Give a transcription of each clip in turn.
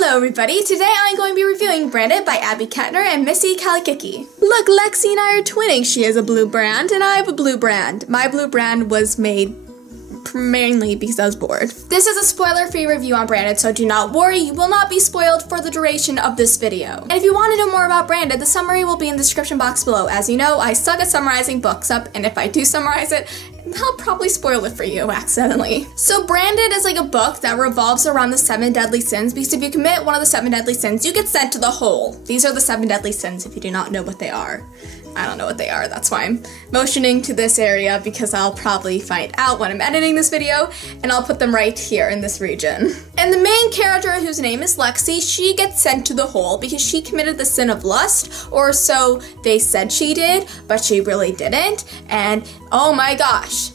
Hello everybody, today I'm going to be reviewing Branded by Abi Ketner and Missy Kalicicki. Look, Lexi and I are twinning. She has a blue brand and I have a blue brand. My blue brand was made mainly because I was bored. This is a spoiler-free review on Branded, so do not worry, you will not be spoiled for the duration of this video. And if you want to know more about Branded, the summary will be in the description box below. As you know, I suck at summarizing books up, and if I do summarize it, I'll probably spoil it for you accidentally. So Branded is like a book that revolves around the 7 deadly sins, because if you commit one of the 7 deadly sins, you get sent to the hole. These are the 7 deadly sins if you do not know what they are. I don't know what they are, that's why I'm motioning to this area, because I'll probably find out when I'm editing this video, and I'll put them right here in this region. And the main character, whose name is Lexi, she gets sent to the hole because she committed the sin of lust, or so they said she did, but she really didn't, and oh my gosh.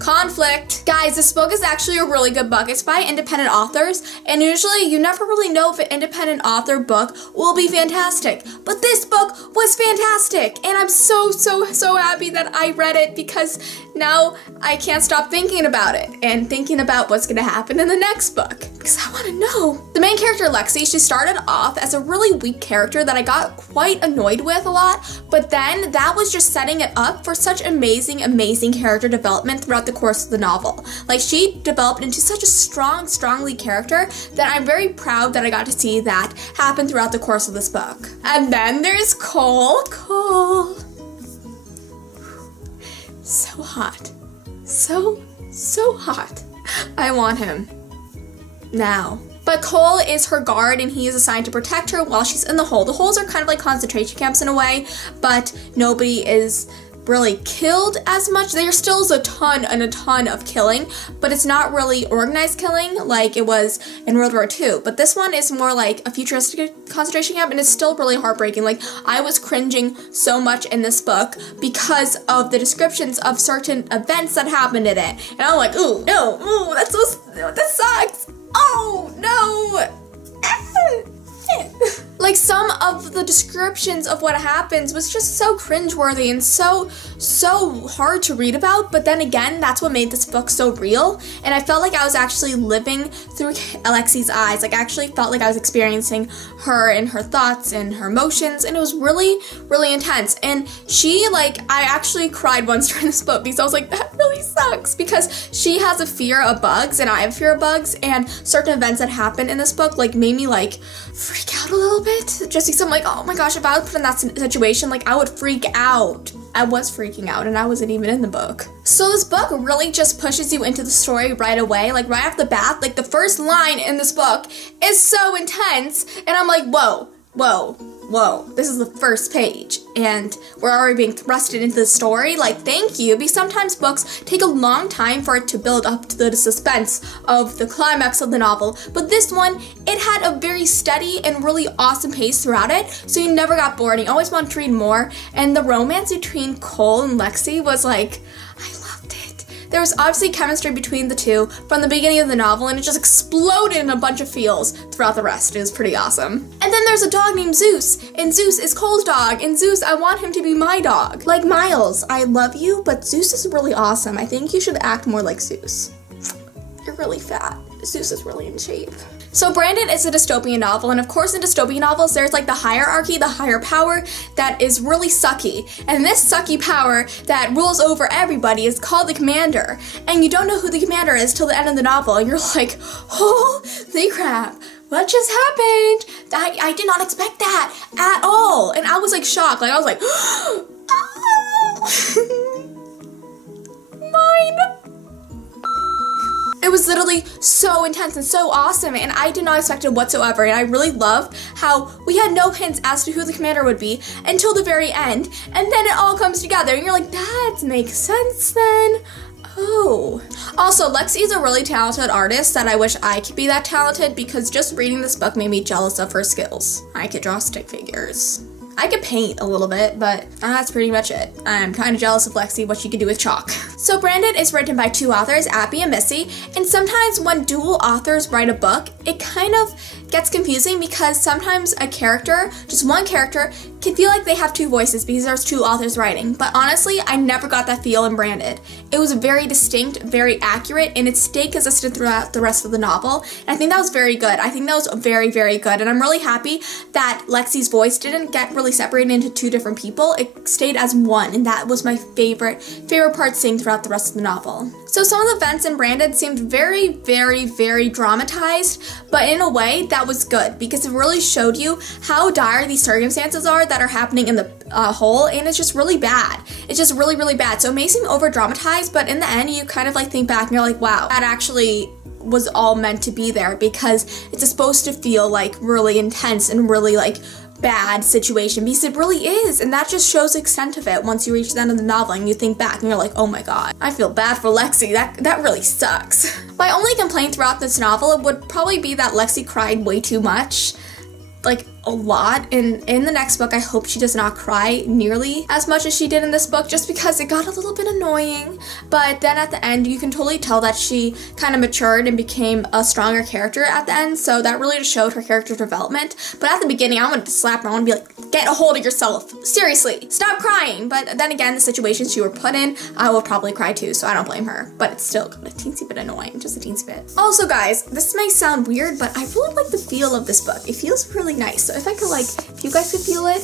Conflict. Guys, this book is actually a really good book. It's by independent authors, and usually you never really know if an independent author book will be fantastic. But this book was fantastic, and I'm so happy that I read it, because now I can't stop thinking about it and thinking about what's gonna happen in the next book, because I want to know. The main character, Lexi, she started off as a really weak character that I got quite annoyed with a lot, but then that was just setting it up for such amazing character development throughout the course of the novel. Like, she developed into such a strong lead character that I'm very proud that I got to see that happen throughout the course of this book. And then there's Cole. Cole. So hot. So hot. I want him. Now. But Cole is her guard, and he is assigned to protect her while she's in the hole. The holes are kind of like concentration camps in a way, but nobody is really killed as much. There still is a ton of killing, but it's not really organized killing like it was in World War II. But this one is more like a futuristic concentration camp, and it's still really heartbreaking. Like, I was cringing so much in this book because of the descriptions of certain events that happened in it. And I'm like, ooh, no, ooh, that sucks. Oh, no. Like, some of the descriptions of what happens was just so cringeworthy and so hard to read about, but then again, that's what made this book so real, and I felt like I was actually living through Alexi's eyes. Like, I actually felt like I was experiencing her and her thoughts and her emotions, and it was really intense. And she, like, I actually cried once during this book because I was like, that really sucks, because she has a fear of bugs and I have a fear of bugs, and certain events that happened in this book, like, made me, like, freak out a little bit. Just because I'm like, oh my gosh, if I was put in that situation, like, I would freak out. I was freaking out, and I wasn't even in the book. So this book really just pushes you into the story right away, like right off the bat. Like, the first line in this book is so intense, and I'm like, whoa, this is the first page, and we're already being thrusted into the story. Like, thank you, because sometimes books take a long time for it to build up to the suspense of the climax of the novel, but this one, it had a very steady and really awesome pace throughout it, so you never got bored, and you always wanted to read more. And the romance between Cole and Lexi was like, I loved it. There was obviously chemistry between the two from the beginning of the novel, and it just exploded in a bunch of feels throughout the rest. It was pretty awesome. And then there's a dog named Zeus, and Zeus is Cole's dog, and Zeus, I want him to be my dog. Like, Miles, I love you, but Zeus is really awesome. I think you should act more like Zeus. You're really fat. Zeus is really in shape. So Branded is a dystopian novel, and of course in dystopian novels there's like the hierarchy, the higher power that is really sucky. And this sucky power that rules over everybody is called the commander. And you don't know who the commander is till the end of the novel, and you're like, holy crap, what just happened? I did not expect that at all. And I was like shocked, like I was like, mine. It was literally so intense and so awesome, and I did not expect it whatsoever, and I really love how we had no hints as to who the commander would be until the very end, and then it all comes together, and you're like, that makes sense then. Oh. Also, Lexi is a really talented artist that I wish I could be that talented, because just reading this book made me jealous of her skills. I could draw stick figures. I could paint a little bit, but that's pretty much it. I'm kind of jealous of Lexi, what she could do with chalk. So Branded is written by 2 authors, Abi and Missy, and sometimes when dual authors write a book, it kind of gets confusing because sometimes a character, just one character, can feel like they have two voices because there's two authors writing. But honestly, I never got that feel in Branded. It was very distinct, very accurate, and it stayed consistent throughout the rest of the novel. And I think that was very good. I think that was very, very good. And I'm really happy that Lexi's voice didn't get really separated into two different people. It stayed as one, and that was my favorite part seeing throughout the rest of the novel. So some of the events in Branded seemed very, very, very dramatized, but in a way that was good because it really showed you how dire these circumstances are that are happening in the whole, and it's just really bad. It's just really, really bad. So it may seem over dramatized, but in the end you kind of like think back and you're like, wow, that actually was all meant to be there because it's supposed to feel like really intense and really like bad situation because it really is, and that just shows the extent of it once you reach the end of the novel and you think back and you're like, oh my god, I feel bad for Lexi, that really sucks. My only complaint throughout this novel would probably be that Lexi cried way too much, like a lot, and in the next book I hope she does not cry nearly as much as she did in this book just because it got a little bit annoying. But then at the end you can totally tell that she kind of matured and became a stronger character at the end, so that really just showed her character development. But at the beginning I wanted to slap her, I wanted to be like, get a hold of yourself, seriously, stop crying. But then again, the situations she were put in, I will probably cry too, so I don't blame her, but it's still a teensy bit annoying, just a teensy bit. Also guys, this may sound weird, but I really like the feel of this book. It feels really nice. So if I could if you guys could feel it,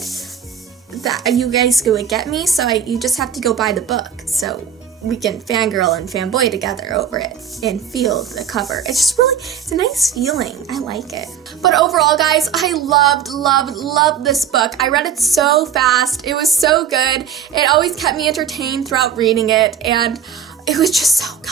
that you guys would get me, so you just have to go buy the book so we can fangirl and fanboy together over it and feel the cover. It's just really, it's a nice feeling. I like it. But overall guys, I loved this book. I read it so fast. It was so good. It always kept me entertained throughout reading it, and it was just so good.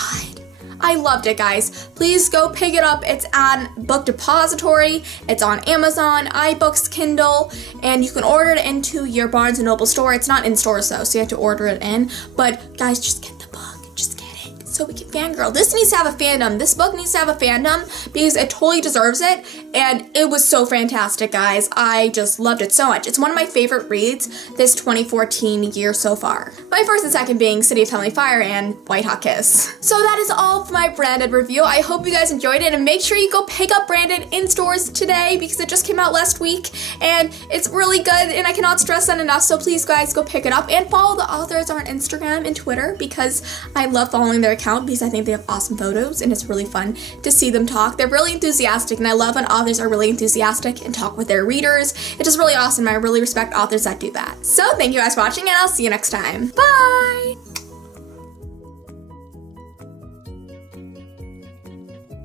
I loved it, guys. Please go pick it up. It's on Book Depository. It's on Amazon, iBooks, Kindle, and you can order it into your Barnes & Noble store. It's not in stores though, so you have to order it in. But guys, just get the book. Just get it so we can fangirl. This needs to have a fandom. This book needs to have a fandom because it totally deserves it, and it was so fantastic, guys. I just loved it so much. It's one of my favorite reads this 2014 year so far. My first and second being City of Heavenly Fire and White Hot Kiss. So that is all for my Branded review. I hope you guys enjoyed it, and make sure you go pick up Branded in stores today because it just came out last week and it's really good, and I cannot stress that enough. So please guys, go pick it up and follow the authors on Instagram and Twitter because I love following their account because I think they have awesome photos and it's really fun to see them talk. They're really enthusiastic, and I love when authors are really enthusiastic and talk with their readers. It's just really awesome. I really respect authors that do that. So thank you guys for watching, and I'll see you next time. Bye!